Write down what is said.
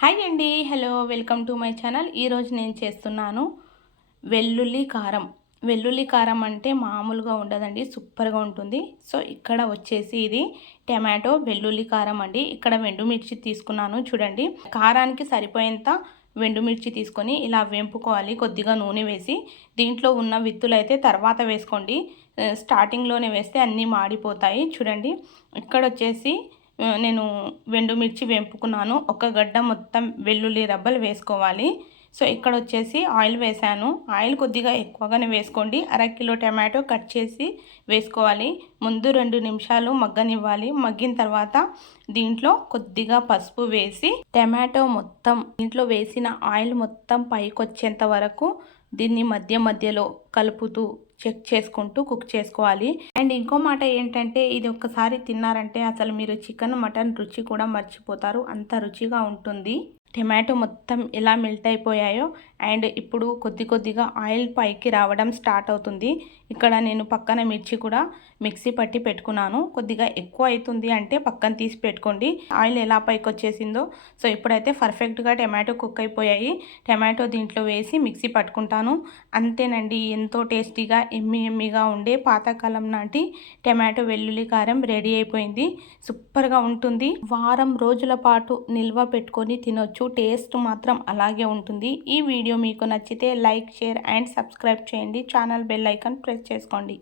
Hi అండి. Hello, welcome to my channel. ఈరోజు నేను చేస్తున్నాను వెల్లుల్లి కారం. వెల్లుల్లి కారం అంటే మామూలుగా ఉండదండి, సూపర్గా ఉంటుంది. సో ఇక్కడ వచ్చేసి ఇది టమాటో వెల్లుల్లి కారం అండి. ఇక్కడ ఎండుమిర్చి తీసుకున్నాను చూడండి. కారానికి సరిపోయేంత ఎండుమిర్చి తీసుకొని ఇలా వేంపుకోవాలి కొద్దిగా నూనె వేసి. దీంట్లో ఉన్న విత్తులు అయితే తర్వాత వేసుకోండి, స్టార్టింగ్లోనే వేస్తే అన్నీ మాడిపోతాయి. చూడండి ఇక్కడ వచ్చేసి నేను ఎండుమిర్చి వేంపుకున్నాను. ఒక గడ్డ మొత్తం వెల్లుల్లి రబ్బలు వేసుకోవాలి. సో ఇక్కడ వచ్చేసి ఆయిల్ వేసాను. ఆయిల్ కొద్దిగా ఎక్కువగానే వేసుకోండి. అరకిలో టమాటో కట్ చేసి వేసుకోవాలి. ముందు 2 నిమిషాలు మగ్గనివ్వాలి. మగ్గిన తర్వాత దీంట్లో కొద్దిగా పసుపు వేసి టమాటో మొత్తం దీంట్లో వేసిన ఆయిల్ మొత్తం పైకి వచ్చేంత వరకు దీన్ని మధ్య మధ్యలో కలుపుతూ చెక్ చేసుకుంటూ కుక్ చేసుకోవాలి. అండ్ ఇంకో మాట ఏంటంటే, ఇది ఒక్కసారి తిన్నారంటే అసలు మీరు చికెన్ మటన్ రుచి కూడా మర్చిపోతారు, అంత రుచిగా ఉంటుంది. టమాటో మొత్తం ఎలా మెల్ట్ అయిపోయాయో అండ్ ఇప్పుడు కొద్దిగా ఆయిల్ పైకి రావడం స్టార్ట్ అవుతుంది. ఇక్కడ నేను పక్కన మిర్చి కూడా మిక్సీ పట్టి పెట్టుకున్నాను. కొద్దిగా ఎక్కువ అవుతుంది అంటే పక్కన తీసి పెట్టుకోండి. ఆయిల్ ఎలా పైకి వచ్చేసిందో. సో ఇప్పుడైతే పర్ఫెక్ట్గా టమాటో కుక్ అయిపోయాయి. టమాటో దీంట్లో వేసి మిక్సీ పట్టుకుంటాను. అంతేనండి, ఎంతో టేస్టీగా ఎమ్మీగా ఉండే పాతకాలం నాటి టమాటో వెల్లుల్లి కారం రెడీ అయిపోయింది. సూపర్గా ఉంటుంది. వారం రోజుల పాటు నిల్వ పెట్టుకొని తినొచ్చు. టేస్ట్ మాత్రం అలాగే ఉంటుంది. ఈ వీడియో మీకు నచ్చితే లైక్, షేర్ అండ్ సబ్స్క్రైబ్ చేయండి. ఛానల్ బెల్ ఐకాన్ ప్రెస్ చేసుకోండి.